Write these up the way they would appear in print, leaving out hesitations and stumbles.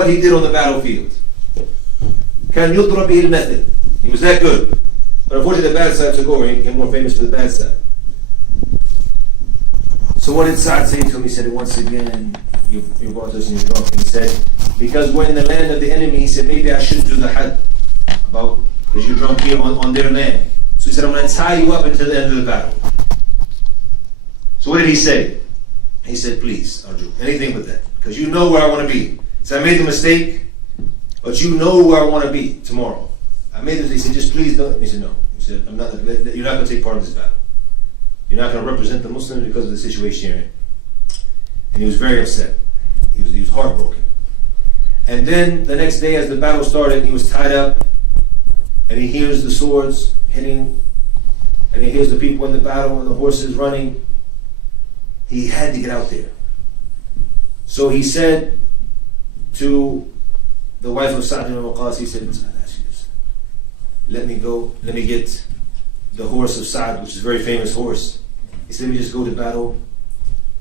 what he did on the battlefield. كان يضرب به المثل. He was that good. But unfortunately the bad side took over. He became more famous for the bad side. So what did Sa'd say to him? He said, once again, you brought us and you're drunk. And he said, because we're in the land of the enemy, he said, maybe I should do the had about, because you're drunk here on their land. So he said, I'm going to tie you up until the end of the battle. So what did he say? He said, please, Arju, anything but that. Because you know where I want to be. He said, I made the mistake, but you know where I want to be tomorrow. I made this. He said, just please don't. He said, no. He said, you're not going to take part in this battle. You're not going to represent the Muslims because of the situation you're in. And he was very upset. He was heartbroken. And then the next day as the battle started, he was tied up and he hears the swords hitting and he hears the people in the battle and the horses running. He had to get out there. So he said to the wife of Sa'd ibn Waqas, he said, let me go, let me get the horse of Sa'd, which is a very famous horse. He said, let me just go to battle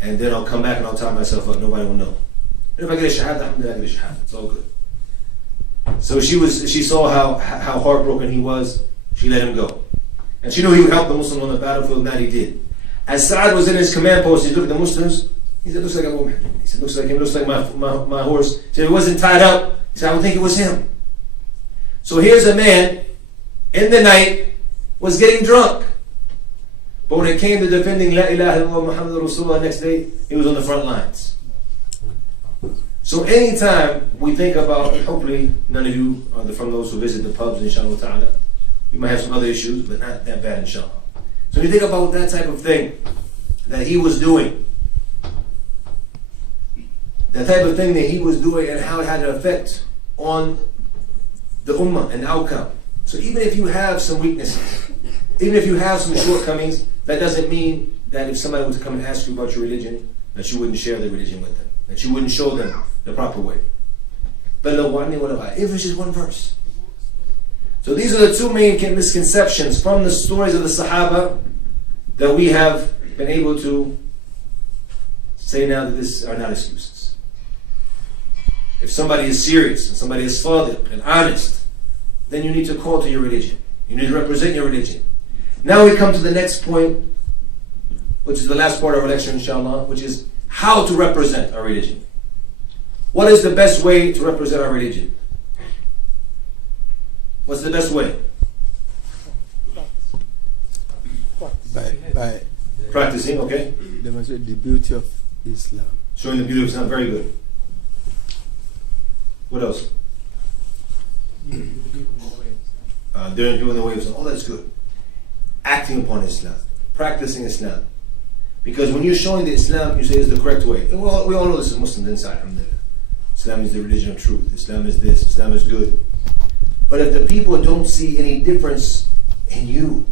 and then I'll come back and I'll tie myself up. Nobody will know. And if I get a shahada, alhamdulillah, I get a shahada. It's all good. So she saw how heartbroken he was. She let him go. And she knew he would help the Muslims on the battlefield, and that he did. As Sa'd was in his command post, he looked at the Muslims. He said, looks like Abu Muhammad. He said, looks like him, looks like my horse. He said, it wasn't tied up. He said, I don't think it was him. So here's a man in the night was getting drunk. But when it came to defending La ilaha illallah Muhammad Rasulullah next day, he was on the front lines. So anytime we think about, hopefully none of you are from those who visit the pubs, inshallah ta'ala. You might have some other issues, but not that bad, inshallah. So when you think about that type of thing that he was doing, the type of thing that he was doing and how it had an effect on the ummah and outcome. So even if you have some weaknesses, even if you have some shortcomings, that doesn't mean that if somebody was to come and ask you about your religion, that you wouldn't share the religion with them, that you wouldn't show them the proper way. If it's just one verse. So these are the two main misconceptions from the stories of the Sahaba that we have been able to say now that these are not excuses. If somebody is serious and somebody is sadiq and honest, then you need to call to your religion. You need to represent your religion. Now we come to the next point, which is the last part of our lecture, inshallah, which is how to represent our religion. What is the best way to represent our religion? What's the best way? By practicing, okay? Demonstrate the beauty of Islam. Showing the beauty of Islam, very good. What else? Daring people in the way of Islam. Oh, that's good. Acting upon Islam. Practicing Islam. Because when you're showing the Islam, you say it's the correct way. And we all know this is Muslims inside, alhamdulillah. Islam is the religion of truth. Islam is this. Islam is good. But if the people don't see any difference in you,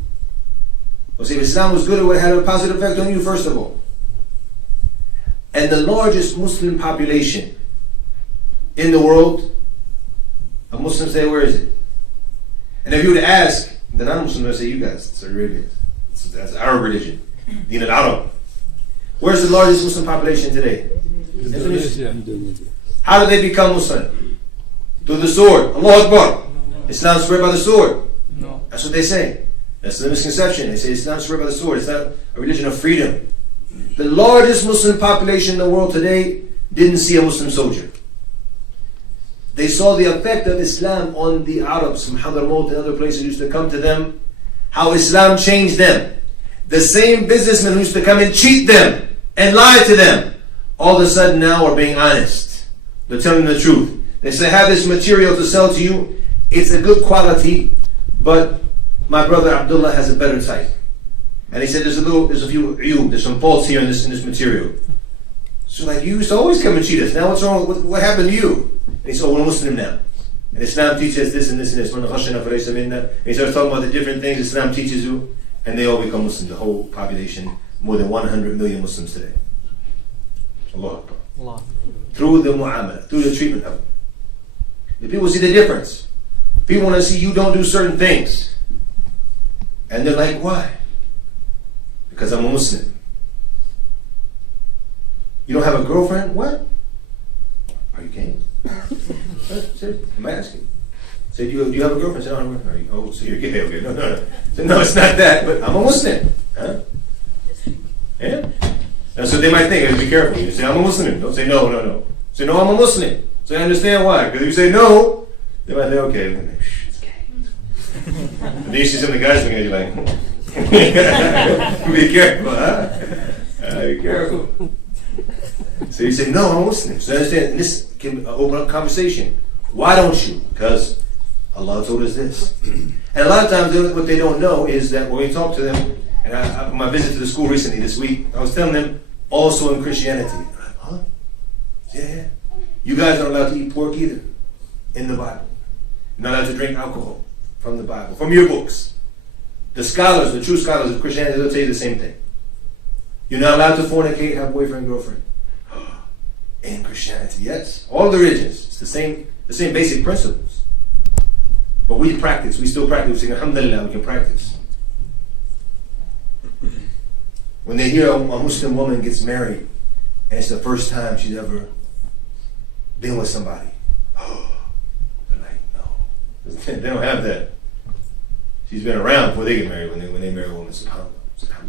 well, see, if Islam was good, it would have had a positive effect on you, first of all. And the largest Muslim population in the world, a Muslim say, where is it? And if you were to ask, the non-Muslim would say, you guys, Saudi Arabia. That's our religion. Din al-Arab. Where's the largest Muslim population today? Indonesia. How did they become Muslim? Through the sword. Allahu Akbar. Islam spread by the sword. No. That's what they say. That's the misconception. They say Islam spread by the sword. It's not a religion of freedom. The largest Muslim population in the world today didn't see a Muslim soldier. They saw the effect of Islam on the Arabs from Hadramaut and other places used to come to them. How Islam changed them. The same businessmen who used to come and cheat them and lie to them, all of a sudden now are being honest. They're telling the truth. They say, I have this material to sell to you. It's a good quality, but my brother Abdullah has a better type. And he said, there's a few, there's some faults here in this material. So like, you used to always come and cheat us. Now what's wrong? What happened to you? And he said, oh, we're Muslim now. And Islam teaches this and this and this. And he starts talking about the different things Islam teaches you. And they all become Muslim, the whole population, more than 100 million Muslims today. Allah Akbar. Allah. Through the mu'amala, through the treatment of it. The people see the difference. People want to see you don't do certain things. And they're like, why? Because I'm a Muslim. You don't have a girlfriend? What? Are you gay? Seriously, am I asking? Say, do you have a girlfriend? Say, no, I don't have a girlfriend. Oh, so you're gay? Okay, no. Say, no, it's not that, but I'm a Muslim. Huh? Yeah? And so they might think, be careful. You say, I'm a Muslim. Don't say, no. Say, no, I'm a Muslim. So I understand why. Because if you say no, they might say, okay. And then, it's gay. And then you see some of the guys looking at you like, be careful, huh? Be careful. So you say, no, I'm a Muslim. So understand, and this can open up conversation. Why don't you? Because Allah told us this. And a lot of times what they don't know is that when we talk to them, and my visit to the school recently this week, I was telling them also in Christianity. They're like, huh? Yeah. You guys aren't allowed to eat pork either in the Bible. You're not allowed to drink alcohol from the Bible, from your books. The scholars, the true scholars of Christianity, they'll tell you the same thing. You're not allowed to fornicate, have boyfriend, girlfriend. In Christianity, yes. All the religions, it's the same basic principles. But we practice, we still practice. We say, alhamdulillah, we can practice. When they hear a Muslim woman gets married, and it's the first time she's ever been with somebody, they're like, no. They don't have that. She's been around before they get married, when they marry a woman. SubhanAllah.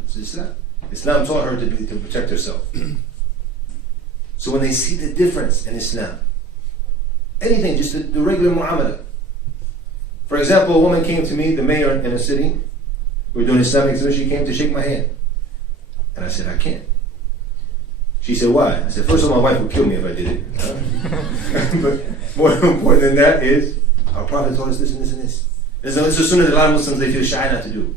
It's Islam. Islam taught her to protect herself. So when they see the difference in Islam, anything, just the regular mu'amala. For example, a woman came to me, the mayor in a city, we were doing Islamic exhibition, she came to shake my hand. And I said, I can't. She said, why? I said, first of all, my wife would kill me if I did it. But more important than that is, our Prophet told us this and this and this. It's a sunnah that a lot of Muslims, they feel shy not to do.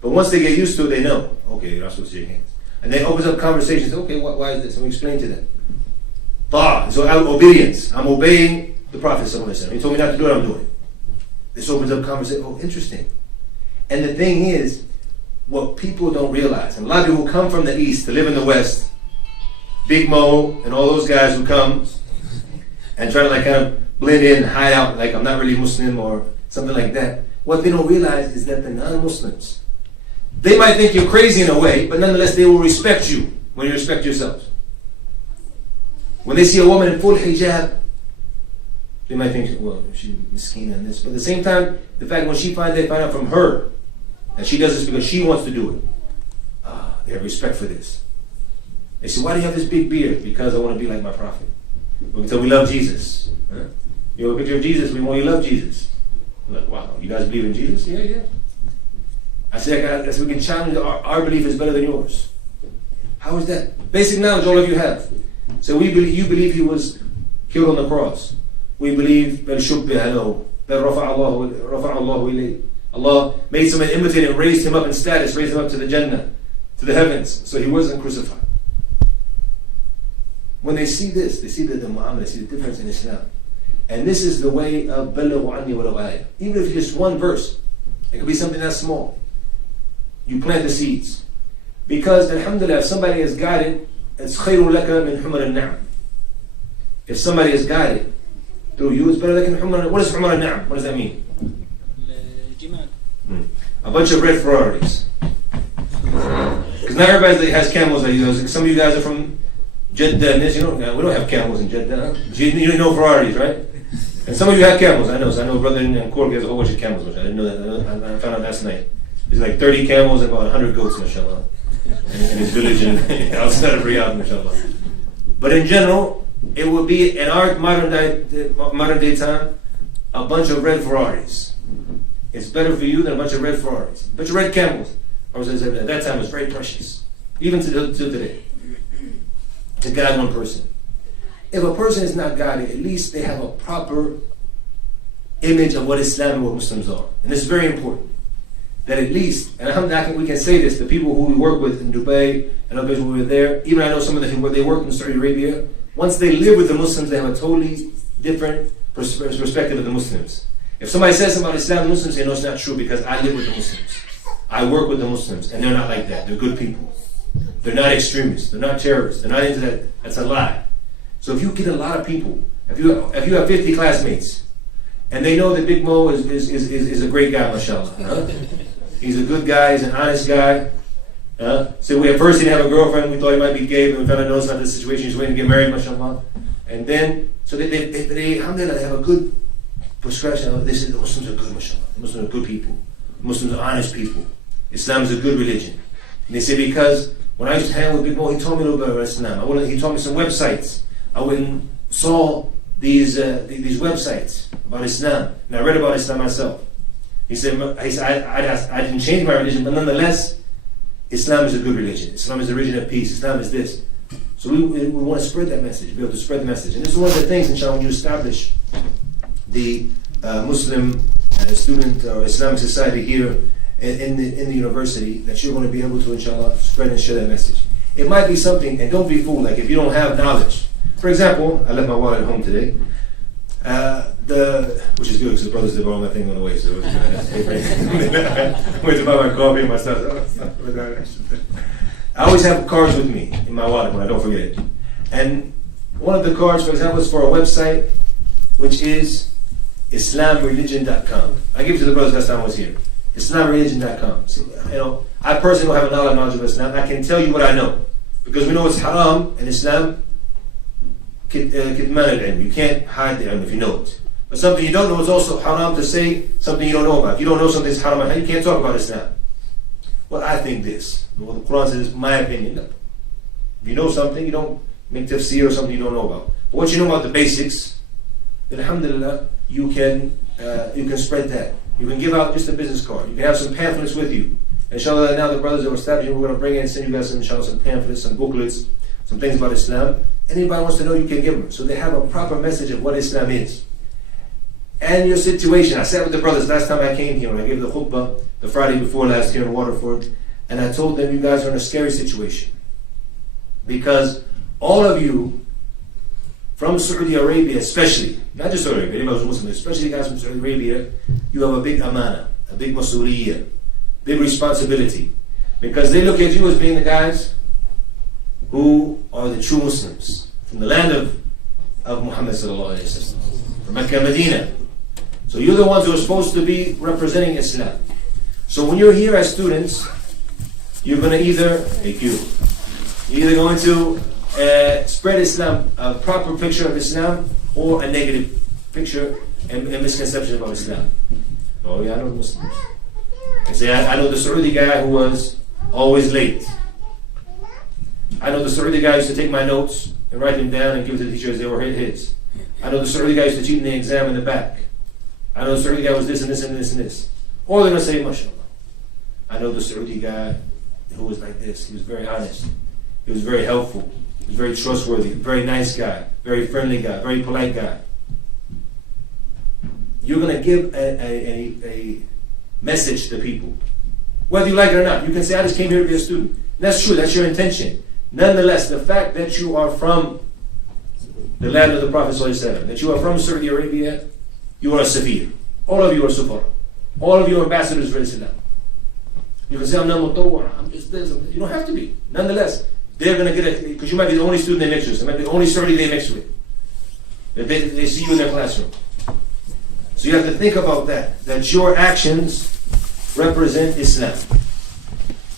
But once they get used to it, they know, okay, you're not supposed to shake hands. And they opens up conversations, okay, why is this? And we explain to them. So obedience. I'm obeying the Prophet ﷺ. He told me not to do it, I'm doing it. This opens up conversation. Oh, interesting. And the thing is, what people don't realize, and a lot of people who come from the East to live in the West, Big Mo and all those guys who come and try to like kind of blend in, hide out, like I'm not really Muslim or something like that. What they don't realize is that the non-Muslims, they might think you're crazy in a way, but nonetheless they will respect you when you respect yourselves. When they see a woman in full hijab, they might think, well, she's miskeen and this. But at the same time, the fact when they find out from her that she does this because she wants to do it, they have respect for this. They say, why do you have this big beard? Because I want to be like my Prophet. Until we love Jesus. Huh? You have a picture of Jesus, we want you to love Jesus. I'm like, wow, you guys believe in Jesus? Yeah. I said, we can challenge our belief is better than yours. How is that? Basic knowledge all of you have. So you believe he was killed on the cross. We believe بل شبه له بل رفع الله إليه. Allah made someone imitate and raised him up in status, raised him up to the Jannah, to the heavens. So he wasn't crucified. When they see this, they see the Muhammad, they see the difference in Islam. And this is the way of بلغوا عني ولو آية. Even if it's just one verse, it could be something that's small. You plant the seeds. Because alhamdulillah, if somebody is guided, it's خير لك من حمر النعم. If somebody is guided through you, it's better than حمر. What is حمر النعم? What does that mean? A bunch of red Ferraris. Because not everybody has camels like you. Some of you guys are from Jeddah and this. We don't have camels in Jeddah. You know Ferraris, right? And some of you have camels. I know. So I know a brother in Cork has a whole bunch of camels. Which I didn't know that. I found out last night. There's like 30 camels and about 100 goats, mashallah, in his village and outside of Riyadh, mashallah. But in general, it would be in our modern day time a bunch of red Ferraris. It's better for you than a bunch of red Ferraris. A bunch of red camels. At that time it was very precious. Even to today. To guide one person. If a person is not guided, at least they have a proper image of what Islam and what Muslims are. And this is very important. That at least, and alhamdulillah, we can say this, the people who we work with in Dubai and others who were there, even I know some of them where they work in Saudi Arabia, once they live with the Muslims, they have a totally different perspective of the Muslims. If somebody says something about Islam, the Muslims say, no, it's not true because I live with the Muslims. I work with the Muslims, and they're not like that. They're good people. They're not extremists. They're not terrorists. They're not into that. That's a lie. So if you get a lot of people, if you have 50 classmates, and they know that Big Mo is a great guy, mashallah. Huh? He's a good guy. He's an honest guy. So at first he didn't have a girlfriend. We thought he might be gay, but we found out no, it's not the situation. He's waiting to get married, mashallah. And then, so they alhamdulillah, they have a good prescription. They say the Muslims are good, mashallah. The Muslims are good people. The Muslims are honest people. Islam is a good religion. And they say because when I used to hang out with Big Mo, he told me a little bit about Islam. He taught me some websites. I went and saw these websites about Islam, and I read about Islam myself. He said I didn't change my religion, but nonetheless, Islam is a good religion. Islam is the religion of peace. Islam is this. So we want to spread that message, be able to spread the message. And this is one of the things, inshallah, when you establish the Muslim student or Islamic society here in the university, that you're going to be able to, inshallah, spread and share that message. It might be something, and don't be fooled, like if you don't have knowledge. For example, I left my wallet at home today, which is good because the brothers did all my thing on the way, so it was good. I went to buy my coffee and my stuff. I always have cards with me in my wallet when I don't forget it. And one of the cards, for example, is for a website, which is IslamReligion.com. I gave it to the brothers last time I was here. IslamReligion.com. So, I personally don't have a knowledge of Islam. I can tell you what I know, because we know it's haram in Islam. You can't hide the ilm if you know it. But something you don't know is also haram to say something you don't know about. If you don't know something is haram, you can't talk about Islam. Well, I think this. What the Quran says is my opinion. No. If you know something, you don't make tafsir or something you don't know about. But once you know about the basics, then alhamdulillah, you can spread that. You can give out just a business card. You can have some pamphlets with you. Inshallah, now the brothers that were establishing, we're going to bring in and send you guys some, inshallah, some pamphlets, some booklets, some things about Islam. Anybody wants to know, you can give them. So they have a proper message of what Islam is. And your situation. I sat with the brothers last time I came here, when I gave the khutbah, the Friday before last here in Waterford, and I told them, you guys are in a scary situation. Because all of you from Saudi Arabia, especially, not just Saudi Arabia, anybody who's Muslim, especially you guys from Saudi Arabia, you have a big amana, a big masuliyah, big responsibility. Because they look at you as being the guys who are the true Muslims from the land of Muhammad sallallahu alaihi wasallam, from Mecca and Medina. So you're the ones who are supposed to be representing Islam. So when you're here as students, you're going to you're either going to spread Islam, a proper picture of Islam, or a negative picture and misconception about Islam. Oh yeah, I know the Muslims. And say, I know the Saudi guy who was always late. I know the Saudi guy used to take my notes and write them down and give to the teacher as they were his. I know the Saudi guy used to cheat in the exam in the back. I know the Saudi guy was this and this and this and this. Or they're going to say, mashallah. I know the Saudi guy who was like this. He was very honest. He was very helpful. He was very trustworthy. Very nice guy. Very friendly guy. Very polite guy. You're going to give a message to people. Whether you like it or not. You can say, I just came here to be a student. That's true. That's your intention. Nonetheless, the fact that you are from the land of the Prophet ﷺ, that you are from Saudi Arabia, you are a safir. All of you are sufar. All of you are ambassadors for Islam. You can say, I'm not mutawwar, I'm just this. You don't have to be. Nonetheless, they're going to get it, because you might be the only student they mix with. You might be the only Saudi they mix with. That they see you in their classroom. So you have to think about that your actions represent Islam.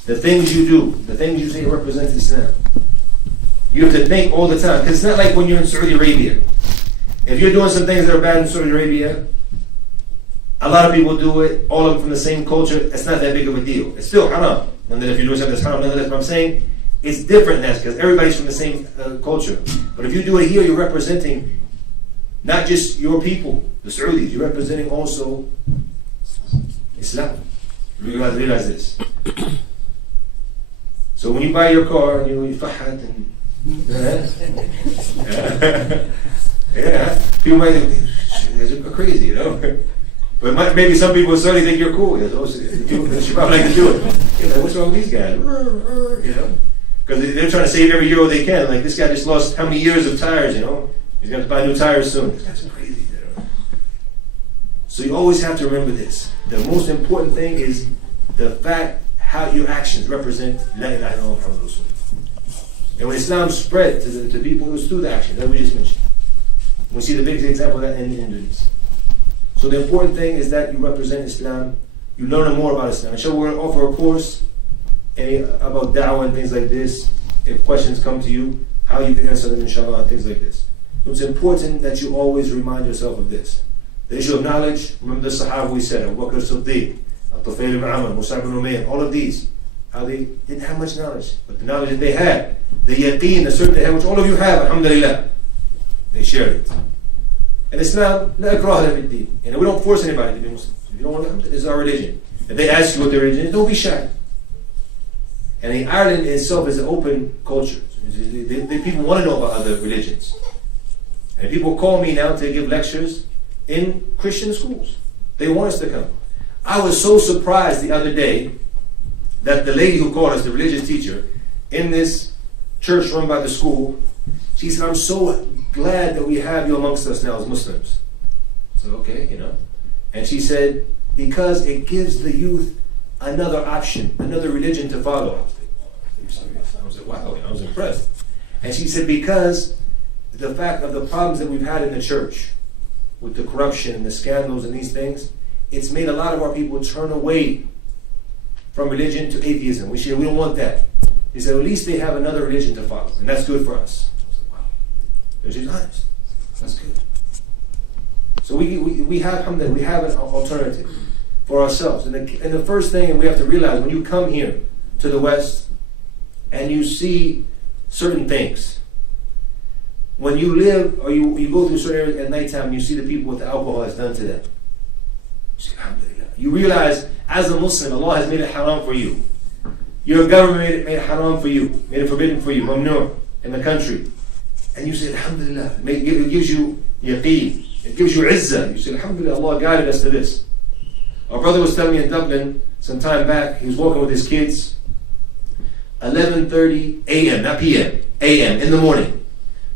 The things you do, the things you say represent Islam. You have to think all the time. Because it's not like when you're in Saudi Arabia. If you're doing some things that are bad in Saudi Arabia, a lot of people do it, all of them from the same culture, it's not that big of a deal. It's still haram. And then if you're doing something that's haram, nonetheless, what I'm saying, it's different than that because everybody's from the same culture. But if you do it here, you're representing not just your people, the Saudis, you're representing also Islam. You guys realize this. So when you buy your car and you fahat and people might think you're crazy, you know. But maybe some people suddenly think you're cool. They should probably like to do it. You're like, what's wrong with these guys? You know, because they're trying to save every euro they can. Like this guy just lost how many years of tires? You know, he's going to buy new tires soon. That's crazy. You know? So you always have to remember this. The most important thing is the fact how your actions represent La ilaha illallah Muhammad Rasulullah. And when Islam spread to people, it was through the action that we just mentioned. We see the biggest example of that in Indonesia. So the important thing is that you represent Islam, you learn more about Islam. Inshallah, we're going to offer a course about da'wah and things like this. If questions come to you, how you can answer them, inshallah, and things like this. It's important that you always remind yourself of this. The issue of knowledge, remember the Sahaba we said, Abu Bakr Siddiq, Al-Tufayl ibn Amr, Mus'ab ibn Umayr, all of these, how they didn't have much knowledge, but the knowledge that they had, the yaqeen, the certainty they had, which all of you have, alhamdulillah, they shared it. And Islam, la ikraha fi d-din. And we don't force anybody to be Muslim. If you don't want to, this is our religion. If they ask you what their religion is, don't be shy. And Ireland itself is an open culture. The people want to know about other religions. And people call me now to give lectures in Christian schools. They want us to come. I was so surprised the other day that the lady who called us, the religious teacher, in this church run by the school, she said, I'm so glad that we have you amongst us now as Muslims. So, okay, you know. And she said, because it gives the youth another option, another religion to follow. I was like, wow, I was impressed. And she said, because the fact of the problems that we've had in the church, with the corruption and the scandals and these things, it's made a lot of our people turn away from religion to atheism. We don't want that. He said, at least they have another religion to follow, and that's good for us. I was like, wow, she's honest. That's good. So we have alhamdulillah, we have an alternative for ourselves. And the first thing we have to realize, when you come here to the West and you see certain things, when you live or you go through certain areas at nighttime, you see the people what the alcohol has done to them. You realize, as a Muslim, Allah has made it haram for you. Your government made it haram for you, made it forbidden for you, mamnu, in the country. And you say, alhamdulillah, it gives you yaqeen, it gives you izzah. You say, alhamdulillah, Allah guided us to this. Our brother was telling me in Dublin some time back, he was walking with his kids, 11:30 a.m., not p.m., a.m., in the morning.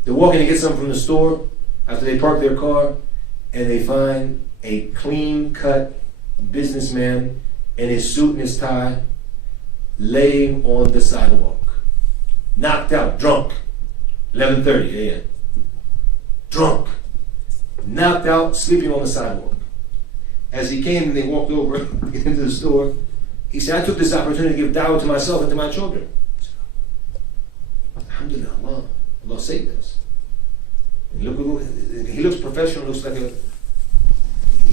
They're walking to get something from the store after they park their car, and they find a clean-cut businessman in his suit and his tie laying on the sidewalk, knocked out, drunk, 11:30 a.m. Drunk, knocked out, sleeping on the sidewalk. As he came and they walked over into the store, he said, I took this opportunity to give da'wah to myself and to my children. Alhamdulillah, Allah saved us. He looks professional, looks like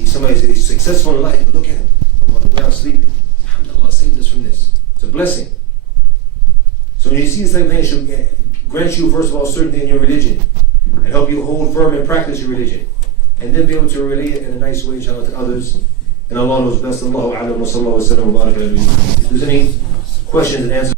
somebody said he's successful in life, but look at him, on the ground sleeping. Alhamdulillah, Allah saved us from this. It's a blessing. So when you see this type of thing, it should grant you, first of all, certainty in your religion and help you hold firm and practice your religion. And then be able to relate it in a nice way, inshallah, to others. And Allah knows best. Allahu a'lam wa sallallahu wa sallam wa baraka. If there's any questions and answers.